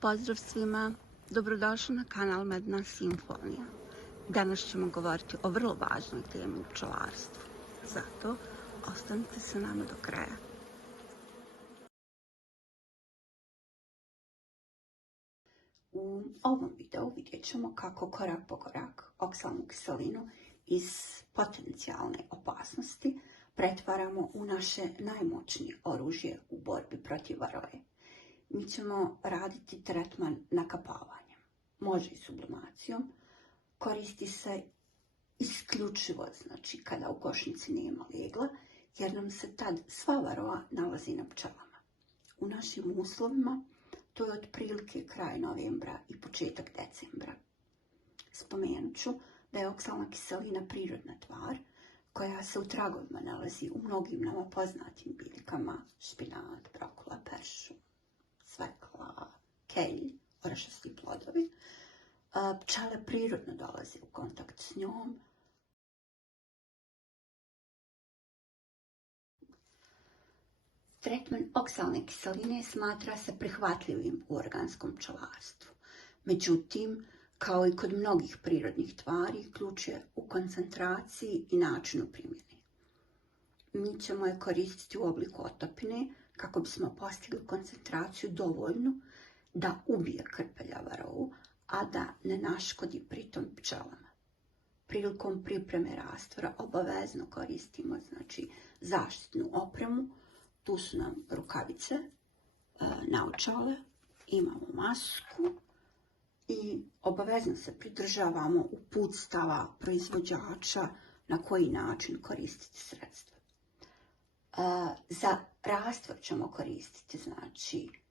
Pozdrav svima, dobrodošli na kanal Medna simfonija. Danas ćemo govoriti o vrlo važnoj temi u pčelarstvu. Zato ostanite sa nama do kraja. U ovom videu vidjet ćemo kako korak po korak oksalnu kiselinu iz potencijalne opasnosti pretvaramo u naše najmoćnije oružje u borbi protiv varoje. Mi ćemo raditi tretman nakapavanjem, može i sublimacijom, koristi se isključivo znači kada u košnici nema legla, jer nam se tad sva varoa nalazi na pčelama. U našim uslovima to je otprilike kraj novembra i početak decembra. Spomenut ću da je oksalna kiselina prirodna tvar koja se u tragovima nalazi u mnogim nama poznatim biljkama: špinat, brokula, peršun, cvekla, kelj, orašasti plodovi. Pčele prirodno dolaze u kontakt s njom. Tretman oksalne kiseline smatra se prihvatljivim u organskom pčelarstvu. Međutim, kao i kod mnogih prirodnih tvari, ključ je u koncentraciji i načinu primjene. Mi ćemo je koristiti u obliku otopine kako bismo postigli koncentraciju dovoljnu da ubije krpelja varovu, a da ne naškodi pritom pčelama. Prilikom pripreme rastvora obavezno koristimo zaštitnu opremu. Tu su nam rukavice, naočale, imamo masku i obavezno se pridržavamo uputstava proizvođača na koji način koristiti sredstva. Za rastvor ćemo koristiti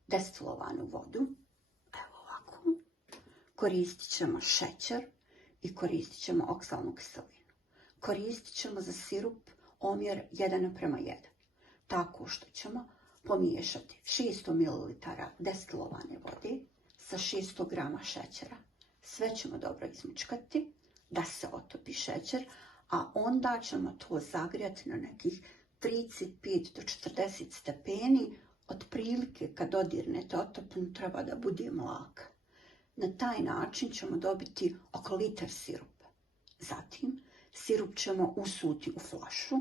destilovanu vodu, evo ovako. Koristit ćemo šećer i koristit ćemo oksalnu kiselinu. Koristit ćemo za sirup omjer 1:1. Tako što ćemo pomiješati 600 ml destilovane vode sa 600 g šećera. Sve ćemo dobro izmučkati da se otopi šećer, a onda ćemo to zagrijati na nekih 35 do 40 stepeni. Otprilike kad dodirnete otopinu treba da bude mlaka. Na taj način ćemo dobiti oko litar sirupa. Zatim sirup ćemo usuti u flašu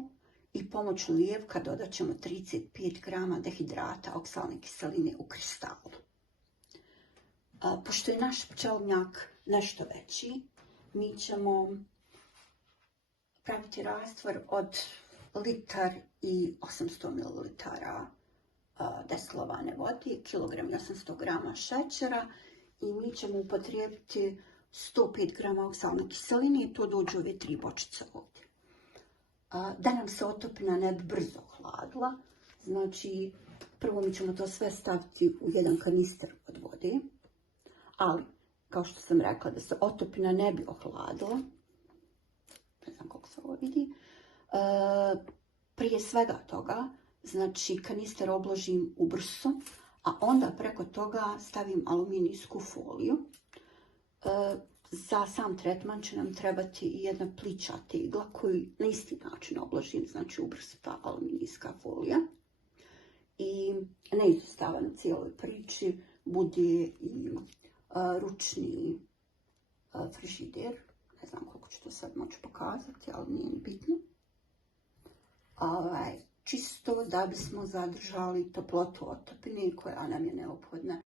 i pomoću lijevka dodat ćemo 35 g dehidrata oksalne kiseline u kristalu. Pošto je naš pčelnjak nešto veći, mi ćemo praviti rastvor od litar i 800 ml destilovane vode, kilogram i 800 g šećera i mi ćemo upotrijebiti 105 g oksalne kiseline i to dođe ove 3 bočice ovdje. Da nam se otopina ne bi brzo hladila, prvo mi ćemo to sve staviti u jedan kanister od vode, ali kao što sam rekla, da se otopina ne bi ohladila, ne znam koliko se ovo vidi, prije svega toga, kanister obložim u brso, a onda preko toga stavim aluminijsku foliju. Za sam tretman će nam trebati i jedna plića tegla koju na isti način obložim, u brsu ta aluminijska folija. I neizostavan u cijeloj priči bude i ručni frižider. Ne znam koliko ću to sad moći pokazati, ali nije ni bitno. Čisto da bismo zadržali toplotu otopine koja nam je neophodna.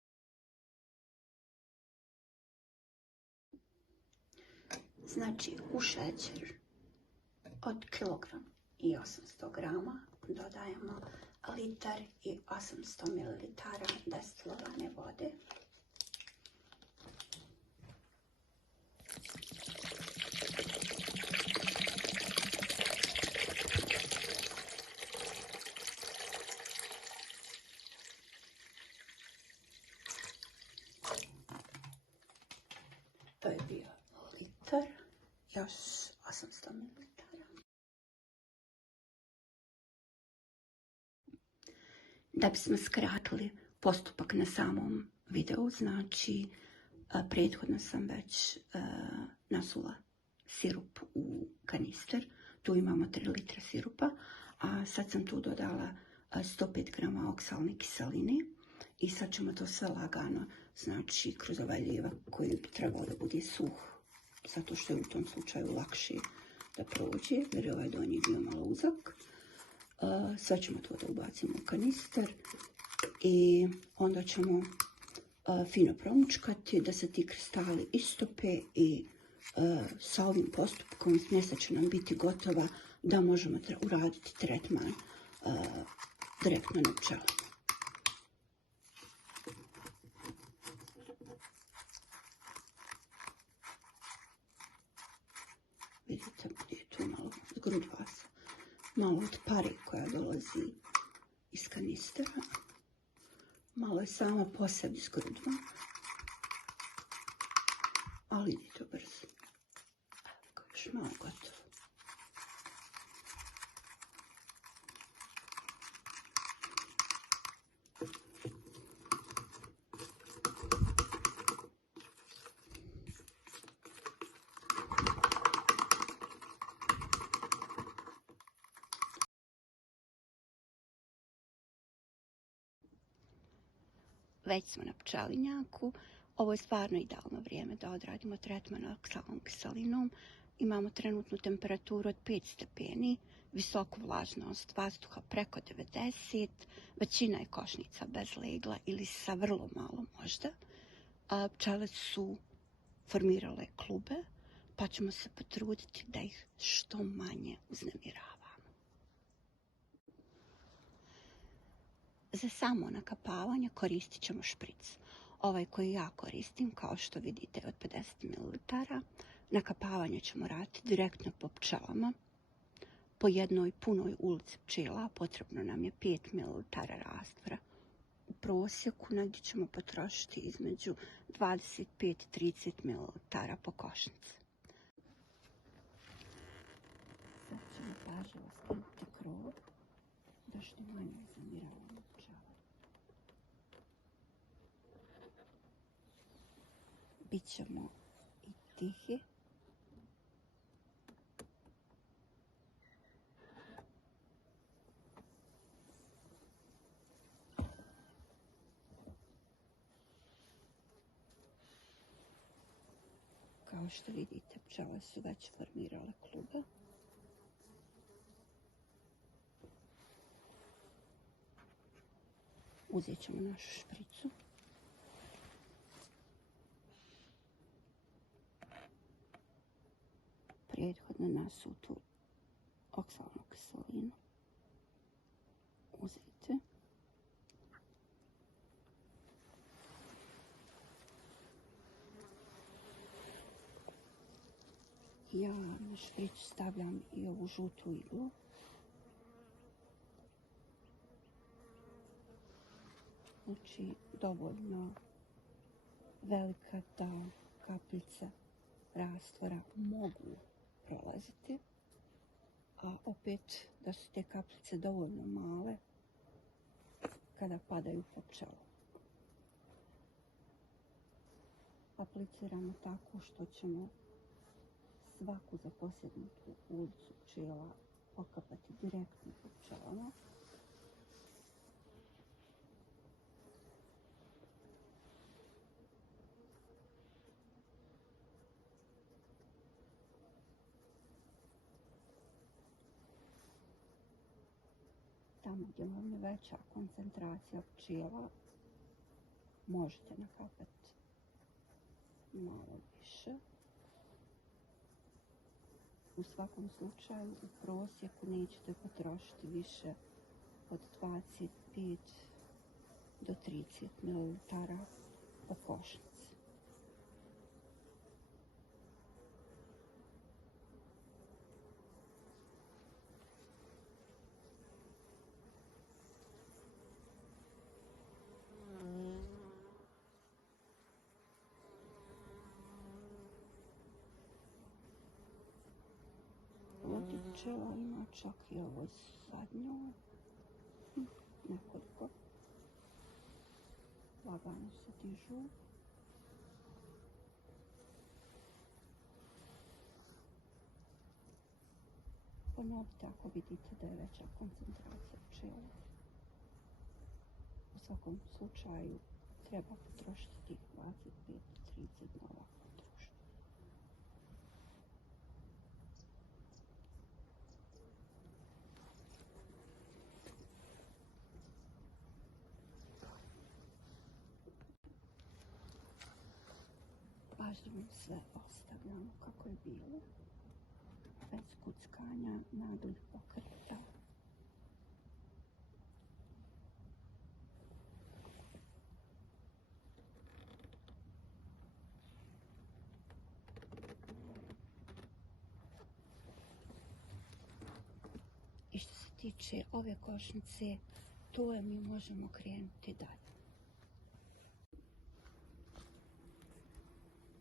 U šećer od kilogram i 800 g dodajemo litar i 800 ml destilovane vode. To je bio litar, još 800 ml. Da bismo skratili postupak na samom videu, prethodno sam već nasula sirup u kanister. Tu imamo 3 litra sirupa, a sad sam tu dodala 105 g oksalne kiseline I sad ćemo to sve lagano, znači kroz ovaj lijevak koji bi trebao da bude suh, zato što je u tom slučaju lakše da prođe, jer je ovaj donji bio malo uzak. Sve ćemo to da ubacimo u kanister i onda ćemo fino promučkati da se ti kristali istope i sa ovim postupkom smjesa će nam biti gotova da možemo uraditi tretman direktno na pčelama. Vidite, bude tu malo zgrudva se, malo od pare koja dolazi iz kanistera. Malo je sama po sebi zgrudva, ali ide to brzo. Evo, još malo gotovo. Već smo na pčelinjaku. Ovo je stvarno idealno vrijeme da odradimo tretman oksalnom kiselinom. Imamo trenutnu temperaturu od 5 stepeni, visoku vlažnost vazduha preko 90, većina je košnica bez legla ili sa vrlo malo možda. Pčele su formirale klube, pa ćemo se potruditi da ih što manje uznemiravamo. Za samo nakapavanje koristit ćemo špric. Ovaj koji ja koristim, kao što vidite, od 50 ml. Nakapavanje ćemo raditi direktno po pčelama. Po jednoj punoj ulici pčela potrebno nam je 5 ml rastvora. U prosjeku negdje ćemo potrošiti između 25 i 30 ml po košnici. Sad ćemo pažljivo skinuti krov da što manje uznemiravamo pčele. Bićemo i tihi. Kao što vidite, pčele su već formirale klube. Uzet ćemo našu špricu. Prethodno nasutu oksalnu kiselinu. Uzeti. Ja na špricu stavljam i ovu žutu iglu. Znači, dovoljno velika da kapljice rastvora mogu prolaziti, a opet da su te kapljice dovoljno male kada padaju po pčelu. Apliciramo tako što ćemo svaku zaposjednutu ulicu pčela okapati direktno po pčelama. Tamo gdje vam je veća koncentracija pčela, možete nakapati malo više. U svakom slučaju, u prosjeku nećete potrošiti više od 25 do 30 ml po košnici. Pčela ima čak i ovo zadnjo, nekoliko. Lagano se dižu. Ponovite ako vidite da je veća koncentracija pčela. U svakom slučaju treba potrošiti tih 25-30 dnova potrošiti. Pažljivo sve ostavljamo kako je bilo, bez kuckanja, naglih pokreta. I što se tiče ove košnice, to je mi možemo krenuti dalje.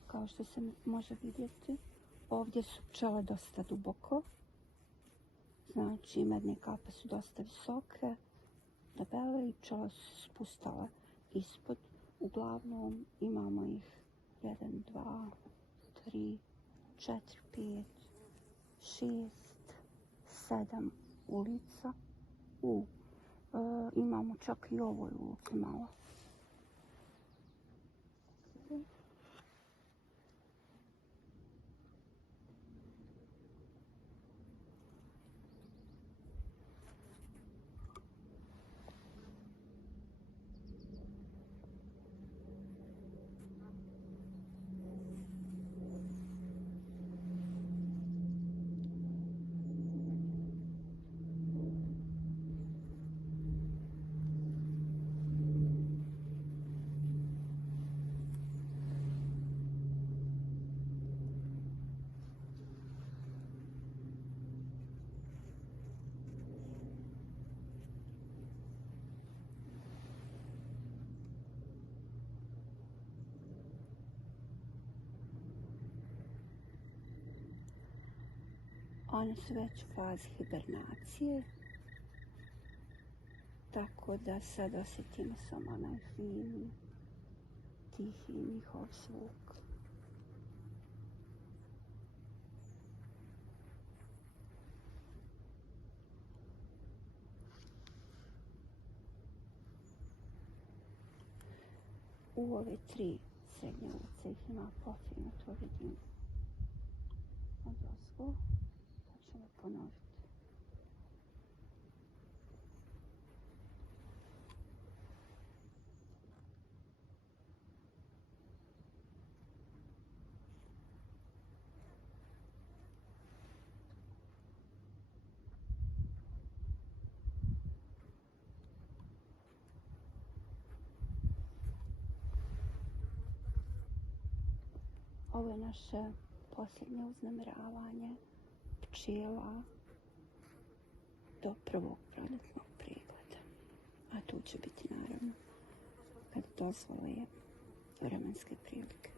Kao što se može vidjeti, ovdje su pčele dosta duboko. Znači, medne kape su dosta visoke, debele i pčele su se spustale ispod. Uglavnom imamo ih 1, 2, 3, 4, 5, 6, 7 ulica. Imamo čak i ovoj ulici malo. One su već u fazi hibernacije, tako da sad osjetimo samo onaj fini, tihi njihov zvuk. U ove 3 srednje ulice ih ima pofino, to vidim od ozgo. Pa ćemo ponoviti. Ovo je naše posljednje uznemiravanje pčela do prvog proljetnog pregleda. A tu će biti naravno kad dozvole vremenske prilike.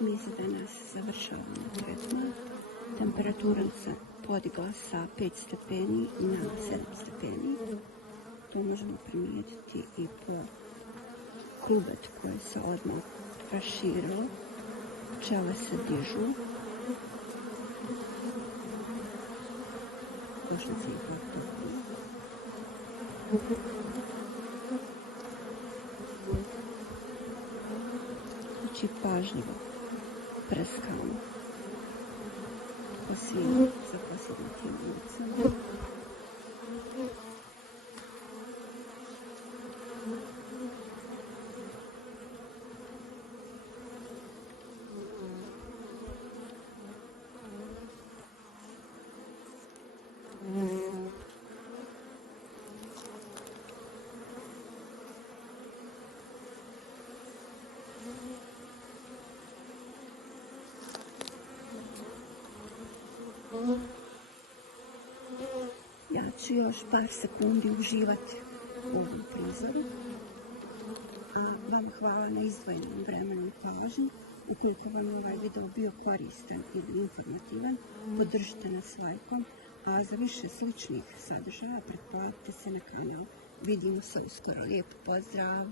Mi se danas završavamo tretman. Temperatura se podigla sa 5 stepeni na 7 stepeni. To možemo primijetiti i po klubetu koje se odmah raširilo. Pčele se dižu. Košnice ipak dobro. Znači pažljivo preskamo po svim zaposjednutim ulicama. Ja ću još par sekundi uživati u ovom prizoru. Vam hvala na izdvojenom vremenu i pažnji. Ukoliko vam je ovaj video bio koristan ili informativan, podržite nas lajkom, a za više sličnih sadržaja pretplatite se na kanal. Vidimo se uskoro. Lijep pozdrav!